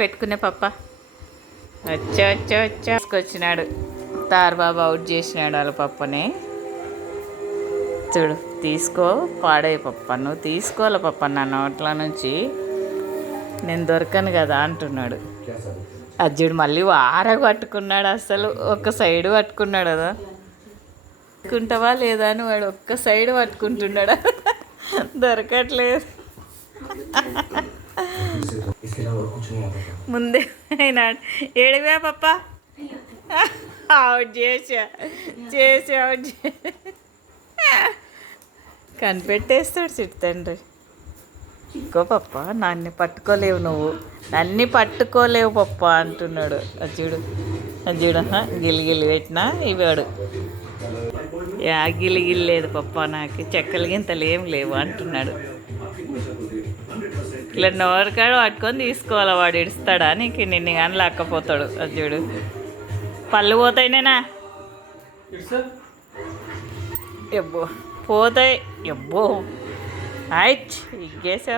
పెట్టుకునే పప్ప వచ్చా తీసుకొచ్చినాడు. తారబాబు అవుట్ చేసినాడు వాళ్ళ పప్పని. చూడు, తీసుకో, పాడే పప్ప, నువ్వు తీసుకోవాలి పప్ప, నా నోట్ల నుంచి నేను దొరకను కదా అంటున్నాడు. అజ్జుడు మళ్ళీ పట్టుకున్నాడు. అసలు ఒక సైడ్ పట్టుకున్నాడు కదా, పట్టుకుంటావా లేదా అని వాడు ఒక్క సైడ్ పట్టుకుంటున్నాడు. దొరకట్లేదు. ముందే అయినాడు. ఏడివా పప్ప, అవుట్ చేసి అవుట్ కనిపెట్టేస్తాడు చిట్టండ్రి. ఇంకో పప్ప, నన్ను పట్టుకోలేవు, నువ్వు నన్ను పట్టుకోలేవు పప్ప అంటున్నాడు. అజ్జుడు గిలిగిలి పెట్టినా ఇవాడు గిలిగిలి లేదు పప్ప, నాకు చెక్కలు గింతలు ఏం లేవు అంటున్నాడు. ఇట్లా నోరుకాడు పట్టుకొని తీసుకోవాలి. వాడు ఇడుస్తాడా నీకు? నిన్ను కానీ లాక్కపోతాడు. అజ్జుడు పళ్ళు పోతాయినేనా? ఎబ్బో పోతాయి. ఎబ్బో ఇగ్గేసా